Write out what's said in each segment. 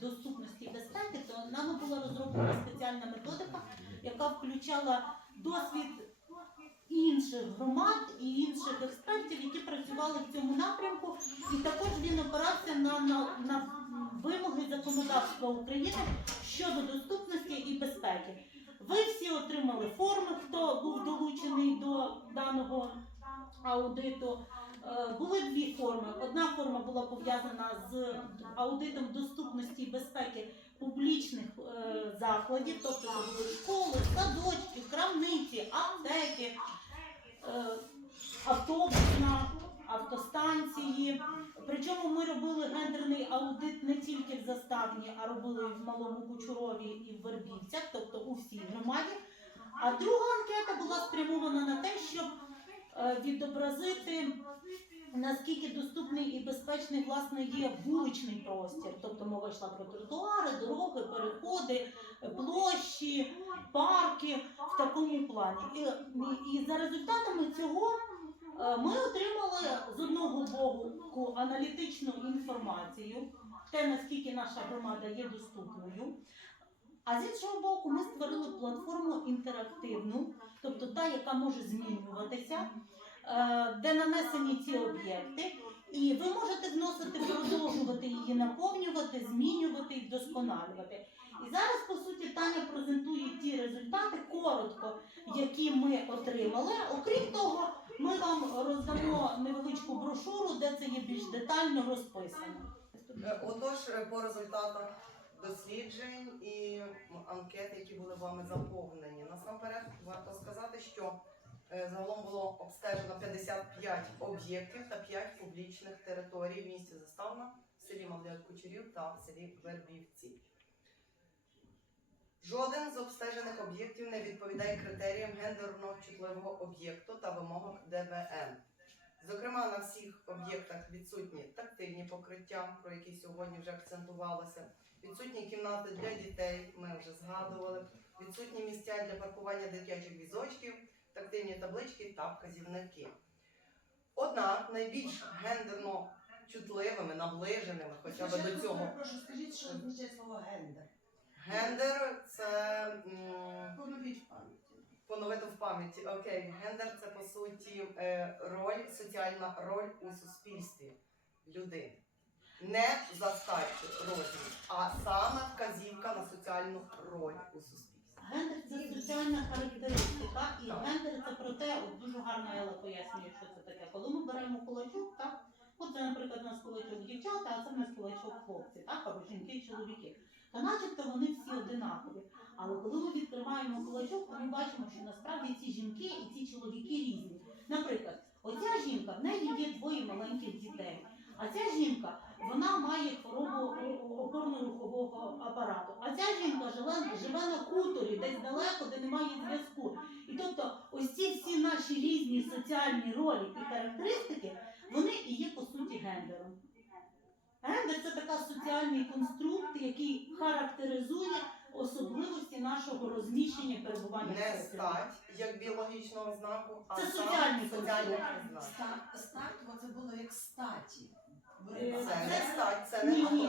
доступності і безпеки, то нами була розроблена спеціальна методика, яка включала досвід інших громад і інших експертів, які працювали в цьому напрямку, і також він опирався на, на, на вимоги законодавства України щодо доступності і безпеки. Ви всі отримали форми, хто був долучений до даного аудиту. Е, Були дві форми. Одна форма була пов'язана з аудитом доступності і безпеки публічних е, закладів, тобто це були школи, садочки, крамниці, аптеки, е, автобусна, автостанції. Причому ми робили гендерний аудит не тільки в заставні, а робили в Малому Кучурові і в Вербівцях, тобто у всій громаді. А друга анкета була спрямована на те, щоб відобразити наскільки доступний і безпечний власне є вуличний простір. Тобто мова йшла про тротуари, дороги, переходи, е, площі, парки в такому плані. І, і за результатами цього е, ми отримали з одного боку аналітичну інформацію, те наскільки наша громада є доступною. А з іншого боку, ми створили платформу інтерактивну, тобто та, яка може змінюватися, е, де нанесені ці об'єкти, і ви можете вносити, продовжувати її наповнювати, змінювати і вдосконалювати. І зараз, по суті, Таня презентує ті результати коротко, які ми отримали. Окрім того, ми вам роздамо невеличку брошуру, де це є більш детально розписано. Е, Отож, е, по результатах досліджень і анкет, які були вами заповнені, насамперед варто сказати, що е, загалом було обстежено 55 об'єктів та 5 публічних територій в місті Заставна, в селі Малдят Кучерів та в селі Вербівці. Жоден з обстежених об'єктів не відповідає критеріям гендерно чутливого об'єкту та вимогам ДБН. Зокрема, на всіх об'єктах відсутні тактильні покриття, про які сьогодні вже акцентувалося, відсутні кімнати для дітей, ми вже згадували, відсутні місця для паркування дитячих візочків, тактильні таблички та вказівники. Однак найбільш гендерно чутливими, наближеними, хоча б до цього, Прошу, скажіть, що означає слово гендер. гендер це Поновіть пам'яті. Поновити в пам'яті. Окей, гендер це по суті е, роль, соціальна роль у суспільстві людини. Не за статтю розмір, а саме вказівка на соціальну роль у суспільстві. Гендер це соціальна характеристика, і Так. гендер це про те, от дуже гарно Ела пояснює, що це таке. Коли ми беремо кулачок, так, от це, наприклад, у нас кулачок дівчата, а це в нас кулачок хлопці, так, або жінки, чоловіки. То начебто вони всі одинакові. Але коли ми відкриваємо кулачок, то ми бачимо, що насправді ці жінки і ці чоловіки різні. Наприклад, оця жінка, в неї є двоє маленьких дітей. А ця жінка вона має хворобу опорно-рухового апарату. А ця жінка живе, живе на хуторі, десь далеко, де немає зв'язку. І тобто, ось ці всі наші різні соціальні ролі і характеристики, вони і є по суті гендером. Гендер це така соціальний конструкт, який характеризує особливості нашого розміщення перебування Не стать як біологічного знаку, а Це саме соціальний соціальний знак. Старт, бо це було як статі. Е, Це не стать, це не Ні, ні.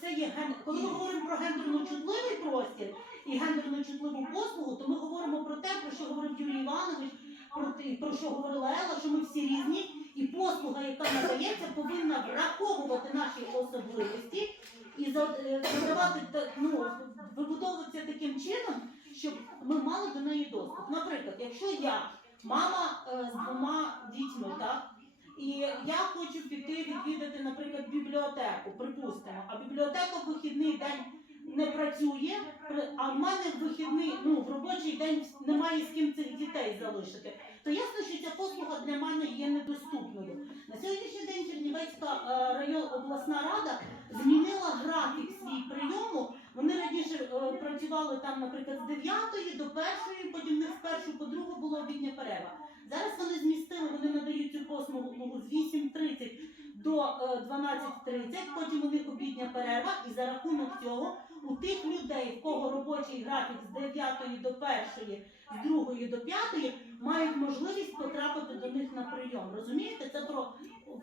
Це є ген... Коли ми говоримо про гендерно чутливий простір і гендерно чутливу послугу, то ми говоримо про те, про що говорив Юрій Іванович, про те, про що говорила Ела, що ми всі різні, і послуга, яка надається, повинна враховувати наші особливості і е, задавати та- ну, вибудовуватися таким чином, щоб ми мали до неї доступ. Наприклад, якщо я мама е, з двома дітьми, так? І я хочу піти відвідати, наприклад, бібліотеку, припустимо, а бібліотека в вихідний день не працює, а в мене в вихідний, ну в робочий день немає з ким цих дітей залишити. То ясно, що ця послуга для мене є недоступною. На сьогоднішній день Чернівецька е, район обласна рада змінила графік свій прийому. Вони раніше е, працювали там, наприклад, з 9 до 1, потім них з 1 по 2 була обідня перерва. Зараз вони змістили, вони надають цю послугу з 8.30 до е, 12.30, потім у них обідня перерва, і за рахунок цього у тих людей, в кого робочий графік з 9 до 1, з 2 до 5, мають можливість потрапити до них на прийом. Розумієте, це про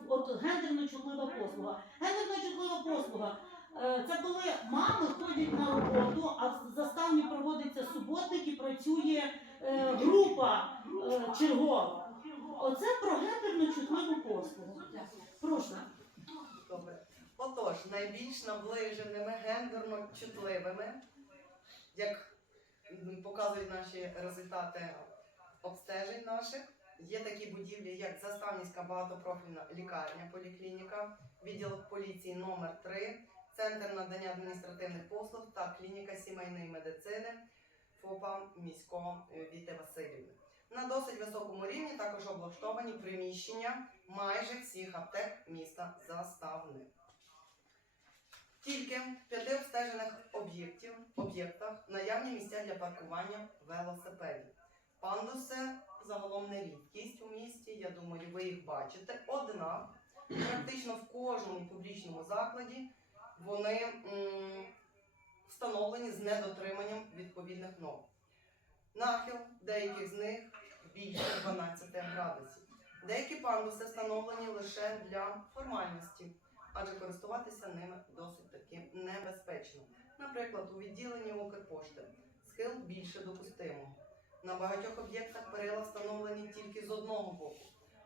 от гендерно чутлива послуга. Гендерно чутлива послуга. Е, Це коли мами ходять на роботу, а в заставні проводиться суботник і працює е, група е, чергова. Оце про гендерно чутливу послугу. Прошу. Добре. Отож, найбільш наближеними гендерно чутливими, як показують наші результати обстежень наших, є такі будівлі, як Заставницька багатопрофільна лікарня, поліклініка, відділок поліції номер 3 Центр надання адміністративних послуг та клініка сімейної медицини ФОПа міського Віти Васильівни. На досить високому рівні також облаштовані приміщення майже всіх аптек міста Заставни. Тільки в п'яти обстежених об'єктів, об'єктах наявні місця для паркування велосипедів. Пандуси загалом не рідкість у місті, я думаю, ви їх бачите. Однак, практично в кожному публічному закладі вони м, встановлені з недотриманням відповідних норм. Нахил деяких з них більше 12 градусів. Деякі пандуси встановлені лише для формальності, адже користуватися ними досить таки небезпечно. Наприклад, у відділенні Укрпошти схил більше допустимого. На багатьох об'єктах перила встановлені тільки з одного боку,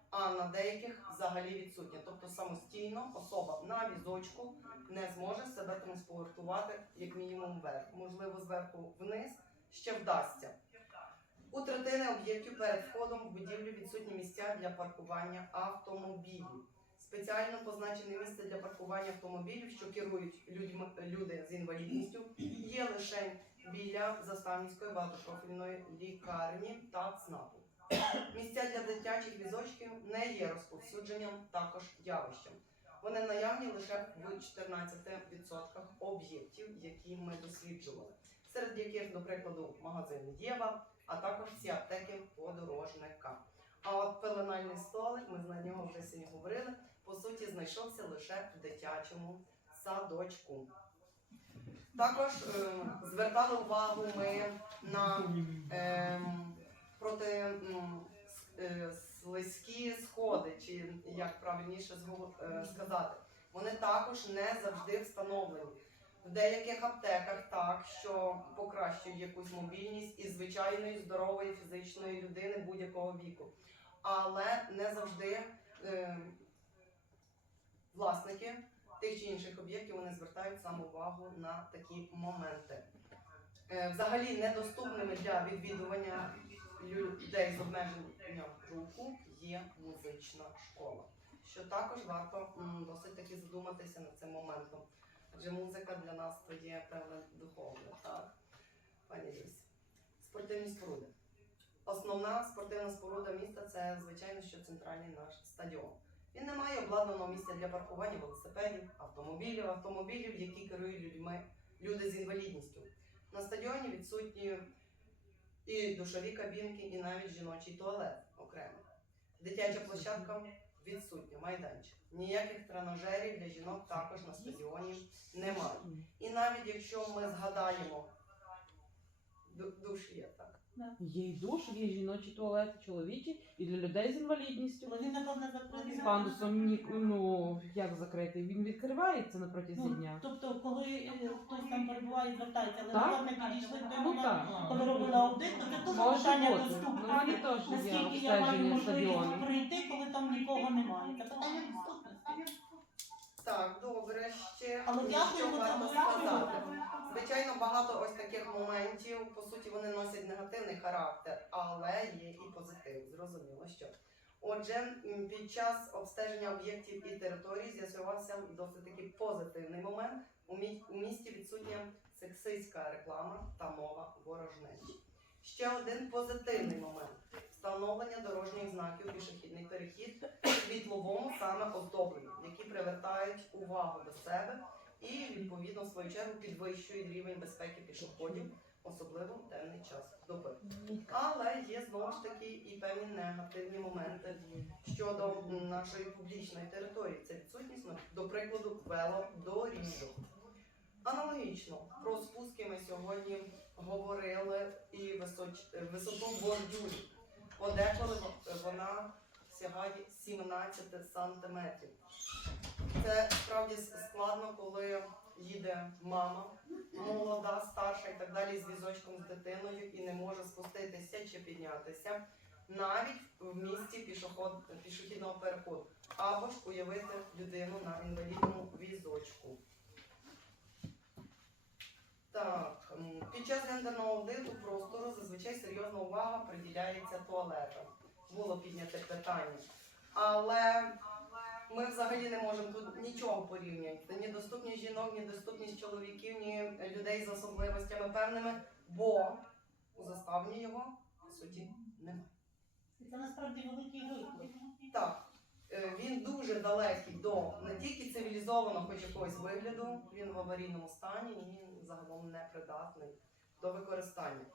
а на деяких взагалі відсутні. Тобто самостійно особа на візочку не зможе себе транспортувати як мінімум вверх. Можливо, зверху вниз ще вдасться. У третини об'єктів перед входом в будівлю відсутні місця для паркування автомобілів. Спеціально позначене місце для паркування автомобілів, що керують людьми, люди з інвалідністю, є лише біля Заставницької багатопрофільної лікарні та ЦНАПу. Місця для дитячих візочків не є розповсюдженням також явищем. Вони наявні лише в 14% об'єктів, які ми досліджували, серед яких, до прикладу, магазин Єва, а також всі аптеки подорожника. А от пеленальний столик, ми на нього вже сьогодні говорили, по суті, знайшовся лише в дитячому садочку. Також е, звертали увагу ми на е, проти м, е, слизькі сходи, чи як правильніше е, сказати, вони також не завжди встановлені. В деяких аптеках так, що покращують якусь мобільність і звичайної здорової фізичної людини будь-якого віку. Але не завжди е, власники тих чи інших об'єктів вони звертають саме увагу на такі моменти. Е, Взагалі недоступними для відвідування людей з обмеженням руху є музична школа, що також варто досить таки задуматися над цим моментом. Адже музика для нас то є певне духовне, так? Пані Люсь. Спортивні споруди. Основна спортивна споруда міста це, звичайно, що центральний наш стадіон. Він не має обладнаного місця для паркування велосипедів, автомобілів, автомобілів, які керують людьми, люди з інвалідністю. На стадіоні відсутні і душові кабінки, і навіть жіночий туалет окремо. Дитяча площадка відсутня, майданчик. Ніяких тренажерів для жінок також на стадіоні немає. І навіть якщо ми згадаємо, ду- душ є так. Є й душ, є жіночі туалети, чоловічі і для людей з інвалідністю. Вони, напевно, закриті. З пандусом ні, ну як закритий? Він відкривається на протязі Ну, дня. тобто, коли е, хтось там перебуває, звертається, але Так. напевно підійшли до Ну мене, так. коли робила аудит, то це теж Може питання бути. Ну, доступності. мені теж є Наскільки я маю обстеження можливість стадіону. прийти, коли там нікого немає. Це питання доступності. Так, добре, ще Але що дякуємо за варто дякуємо. сказати. Багато ось таких моментів, по суті, вони носять негативний характер, але є і позитив. Зрозуміло, що. Отже, під час обстеження об'єктів і територій з'ясувався досить таки позитивний момент. У місті відсутня сексистська реклама та мова ворожнечі. Ще один позитивний момент встановлення дорожніх знаків пішохідний перехід світловому саме оздобленні, які привертають увагу до себе і відповідно в свою чергу підвищують рівень безпеки пішоходів, особливо в темний час доби. Але є знову ж таки і певні негативні моменти щодо нашої публічної території. Це відсутність, ну, до прикладу, велодоріжок. Аналогічно про спуски ми сьогодні говорили і височ... висоту бордюрів. Подеколи вона сягає 17 сантиметрів. Це справді складно, коли їде мама, молода, старша і так далі з візочком з дитиною і не може спуститися чи піднятися навіть в місті пішоход, пішохідного переходу, або ж уявити людину на інвалідному візочку. Так, під час гендерного аудиту простору зазвичай серйозна увага приділяється туалетам. Було підняте питання. Але ми взагалі не можемо тут нічого порівняти. Ні доступність жінок, ні доступність чоловіків, ні людей з особливостями певними, бо у заставні його по суті немає. Це насправді великий виклик. Так, е, він дуже далекий до не тільки цивілізованого, хоч якогось вигляду, він в аварійному стані і загалом непридатний до використання.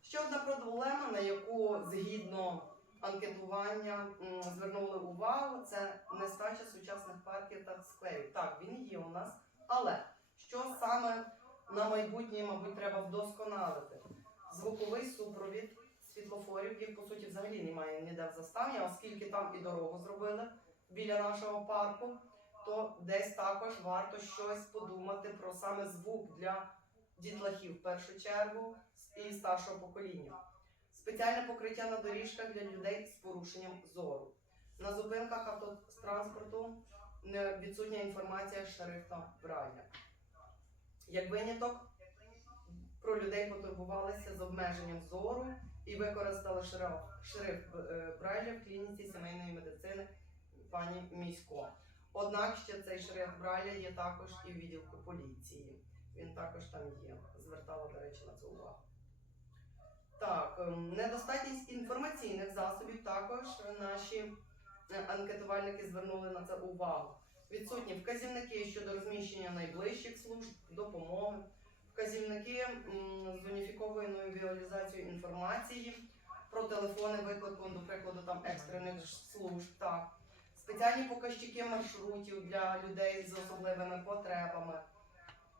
Ще одна проблема, на яку згідно анкетування звернули увагу, це нестача сучасних парків та скверів. Так, він є у нас, але що саме на майбутнє, мабуть, треба вдосконалити? Звуковий супровід світлофорів, їх по суті взагалі немає ніде в заставні, оскільки там і дорогу зробили біля нашого парку, то десь також варто щось подумати про саме звук для дітлахів в першу чергу і старшого покоління. Спеціальне покриття на доріжках для людей з порушенням зору. На зупинках автотранспорту відсутня інформація шрифтом Брайля. Як виняток, про людей потурбувалися з обмеженням зору і використали шрифт е, Брайля в клініці сімейної медицини пані Місько. Однак ще цей шрифт Брайля є також і в відділку поліції. Він також там є. Звертала, до речі, на це увагу. Так, ем, недостатність інформаційних засобів також наші е, анкетувальники звернули на це увагу. Відсутні вказівники щодо розміщення найближчих служб, допомоги, вказівники з уніфікованою візуалізацією інформації про телефони виклику, до прикладу, там екстрених служб, так. Спеціальні показчики маршрутів для людей з особливими потребами.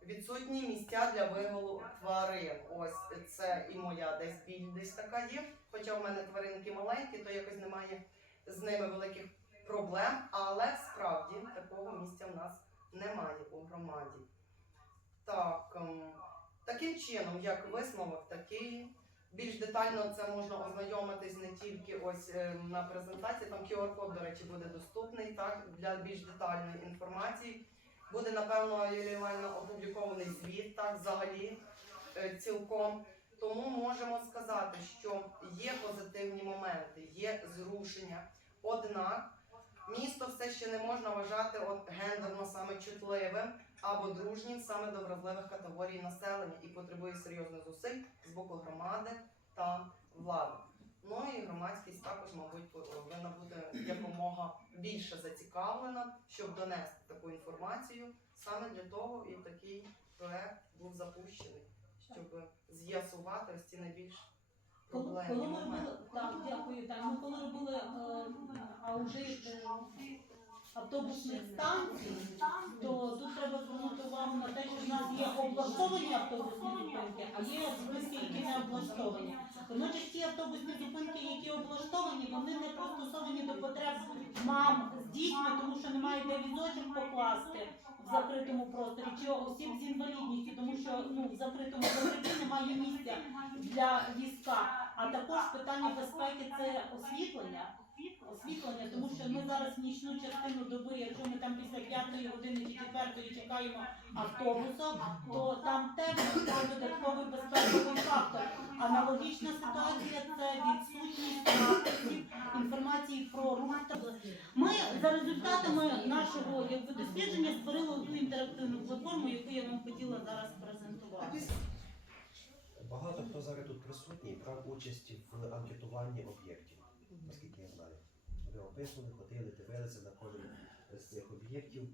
Відсутні місця для вигулу тварин. Ось це і моя десь біль десь така є. Хоча в мене тваринки маленькі, то якось немає з ними великих проблем, але справді такого місця в нас немає у громаді. Так, ем, таким чином, як висновок такий. Більш детально це можна ознайомитись не тільки ось ем, на презентації. Там QR-код, до речі, буде доступний так для більш детальної інформації. Буде напевно Юлія опублікований звіт так взагалі е, цілком. Тому можемо сказати, що є позитивні моменти, є зрушення. Однак місто все ще не можна вважати от гендерно саме чутливим або дружнім саме до вразливих категорій населення і потребує серйозних зусиль з боку громади та влади. Ну і громадськість також, мабуть, повинна бути якомога більше зацікавлена, щоб донести таку інформацію. Саме для того і такий проект був запущений, щоб з'ясувати ось ці найбільш Коли, проблемні коли ми моменти. робили, так, дякую, так. Ми коли робили е, аудит е, автобусних станцій, то тут треба звернути увагу на те, що в нас є облаштовані автобусні зупинки, а є зупинки, які не облаштовані. Водночас ті автобусні зупинки, які облаштовані, вони не пристосовані до потреб мам з дітьми, тому що немає де візочок покласти в закритому просторі, чи осіб з інвалідністю, тому що ну, в закритому просторі немає місця для візка. А також питання безпеки це освітлення. Освітлення, тому що ми зараз нічну частину доби, якщо ми там після п'ятої години чи четвертої чекаємо автобусом, то там теж додатковий безпековий фактор. Аналогічна ситуація це відсутність інформації про рух. та- Ми за результатами нашого якби, дослідження створили ту інтерактивну платформу, яку я вам хотіла зараз презентувати. Багато хто зараз тут присутній брав участь в анкетуванні об'єктів, наскільки я знаю. Ви описували, ходили, дивилися на кожен з цих об'єктів.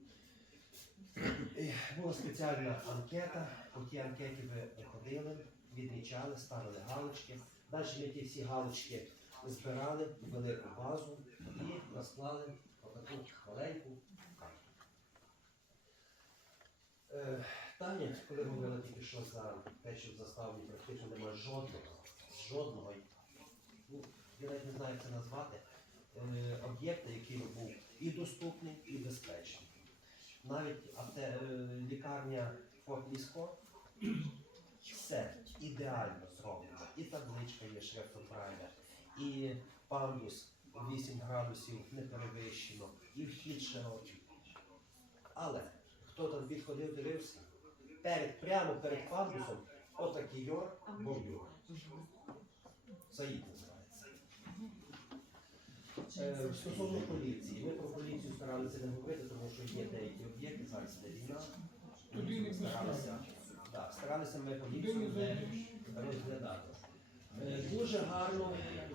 Була спеціальна анкета, по тій анкеті ви ходили, відмічали, ставили галочки. Далі ми ті всі галочки збирали в велику базу і розклали таку маленьку карту. Е, Таня, коли говорила тільки що за те, що в заставі практично немає жодного, жодного, ну, я навіть не знаю, як це назвати, об'єкта, який був і доступний, і безпечний. навіть е, лікарня Форт Міско, все ідеально зроблено. І табличка є шрифтом Брайля, і пандус 8 градусів не перевищено, і вхід широкий. Але хто там відходив, дивився, перед, прямо перед пандусом отакий йор бордюр. Називається. Е, Стосовно поліції, ми про поліцію старалися не говорити, тому що є деякі об'єкти, зараз іде війна. Туди не Старалися, да, старалися ми поліцію не розглядати. Е, Дуже гарно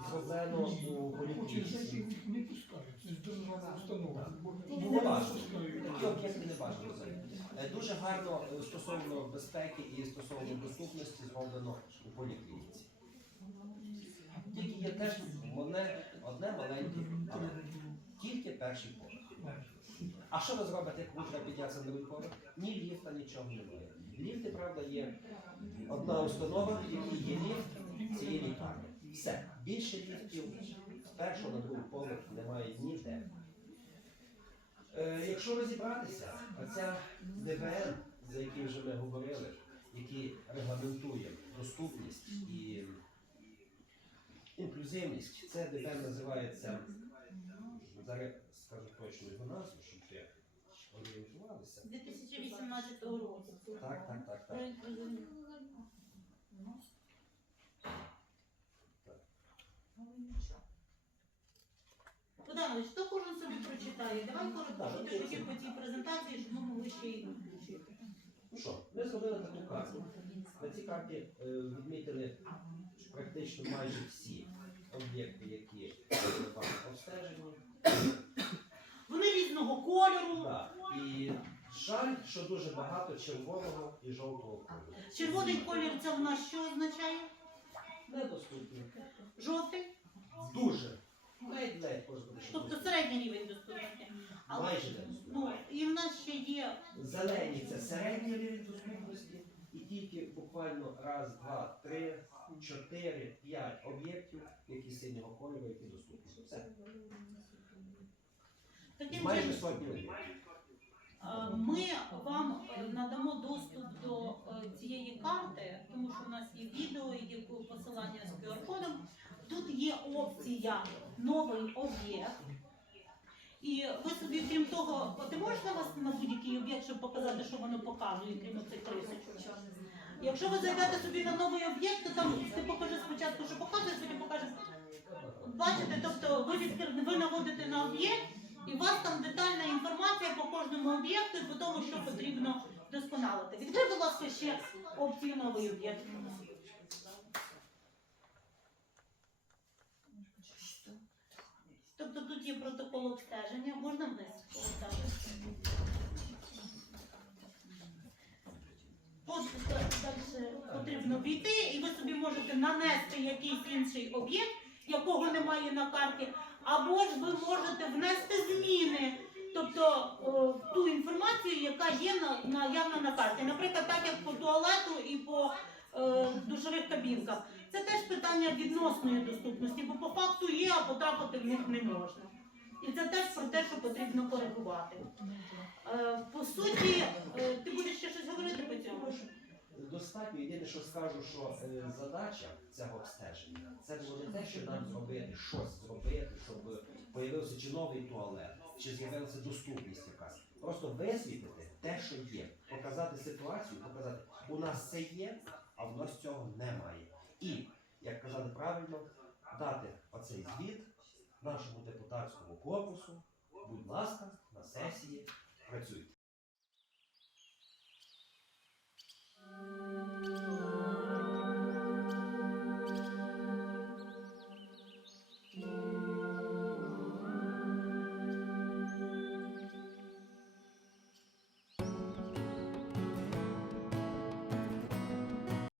зроблено у поліклініці. не пускають. Це ж державна установа. Не Буває, важливо. Такі об'єкти не бажано взагалі. Е, Дуже гарно е, стосовно безпеки і стосовно доступності зроблено у поліклініці. Тільки є теж одне, одне маленьке, але тільки перший поверх. А що ви зробите, як ви треба піднятися на другий поверх? Ні ліфта, нічого немає. Ліфти, правда, є одна установа, в якій є ліфт, це є лікарня. Все. Більше ліфтів з першого на другий поверх немає ніде. Е, якщо розібратися, оця ДВН, за який вже ми говорили, який регламентує доступність і інклюзивність, це ДВН називається, зараз скажу точно його назву, щоб ви орієнтувалися. 2018 року. Так, так, так, так. Богданович, хто кожен собі прочитає? Давай коротко, що ти хотів по цій презентації, щоб ми могли ще й включити. Ну що, ми зробили таку карту. На цій карті е, відмітили практично майже всі об'єкти, які вам обстежені. Вони різного кольору. Да. І жаль, що дуже багато червоного і жовтого кольору. Червоний колір це в нас що означає? Недоступні. Жовтий, Дуже. Ледь-ледь може тобто середній рівень доступності. Але Майже недоступні. ну і в нас ще є Зелені це середній рівень доступності. І тільки буквально раз, два, три, чотири, п'ять об'єктів, які синього кольору, які доступні. Все. таким Майже чином. сотні об'єктів. Е, Ми вам е, надамо доступ до е, цієї карти, тому що в нас є відео, є посилання з QR-кодом. Тут є опція новий об'єкт. І ви собі, крім того, от ти можеш навести на будь-який об'єкт, щоб показати, що воно показує, крім цих рисочок. Якщо ви зайдете собі на новий об'єкт, то там ти покажи спочатку, що показує, потім покаже. Бачите, тобто ви відкр... ви наводите на об'єкт, і у вас там детальна інформація по кожному об'єкту і по тому, що потрібно досконалити. Відкрий, будь ласка, ще опцію новий об'єкт. Тобто тут є протокол обстеження, можна вниз повертати. От далі потрібно війти, і ви собі можете нанести якийсь інший об'єкт, якого немає на карті, або ж ви можете внести зміни, тобто ту інформацію, яка є на, наявна на карті. Наприклад, так як по туалету і по е, душових кабінках. Це теж питання відносної доступності, бо по факту є, а потрапити в них не можна. І це теж про те, що потрібно коригувати. Е, по суті, е, ти будеш ще щось говорити по цьому? Достатньо. Єдине, що скажу, що е, задача цього обстеження це було не те, що нам зробити, щось зробити, щоб появився чи новий туалет, чи з'явилася доступність якась. Просто висвітлити те, що є, показати ситуацію, показати, у нас це є, а в нас цього немає. І, як казали правильно, дати оцей звіт нашому депутатському корпусу. Будь ласка, на сесії працюйте.